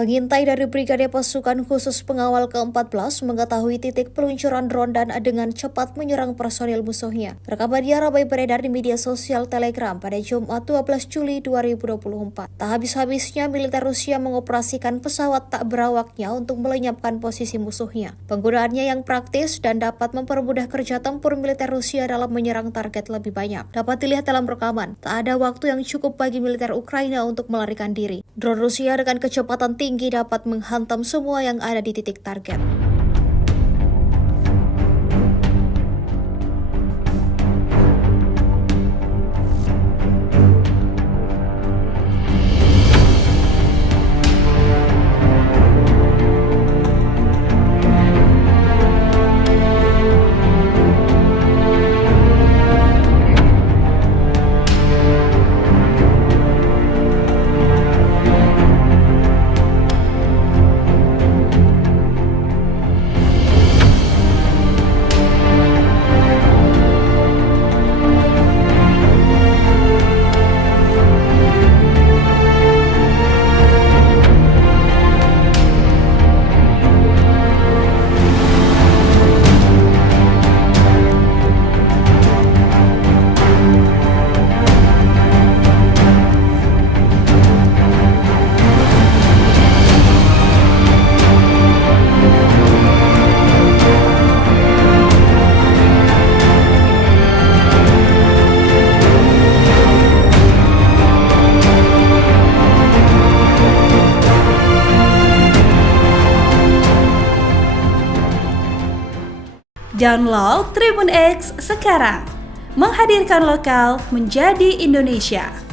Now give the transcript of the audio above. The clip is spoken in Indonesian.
Pengintai dari Brigade Pasukan Khusus Pengawal ke-14 mengetahui titik peluncuran drone dan dengan cepat menyerang personil musuhnya. Rekaman dia ramai beredar di media sosial Telegram pada Jumat 12 Juli 2024. Tak habis-habisnya militer Rusia mengoperasikan pesawat tak berawaknya untuk melenyapkan posisi musuhnya. Penggunaannya yang praktis dan dapat mempermudah kerja tempur militer Rusia dalam menyerang target lebih banyak. Dapat dilihat dalam rekaman, tak ada waktu yang cukup bagi militer Ukraina untuk melarikan diri. Drone Rusia dengan kecepatan tinggi dapat menghantam semua yang ada di titik target. Download Tribun X sekarang, menghadirkan lokal menjadi Indonesia.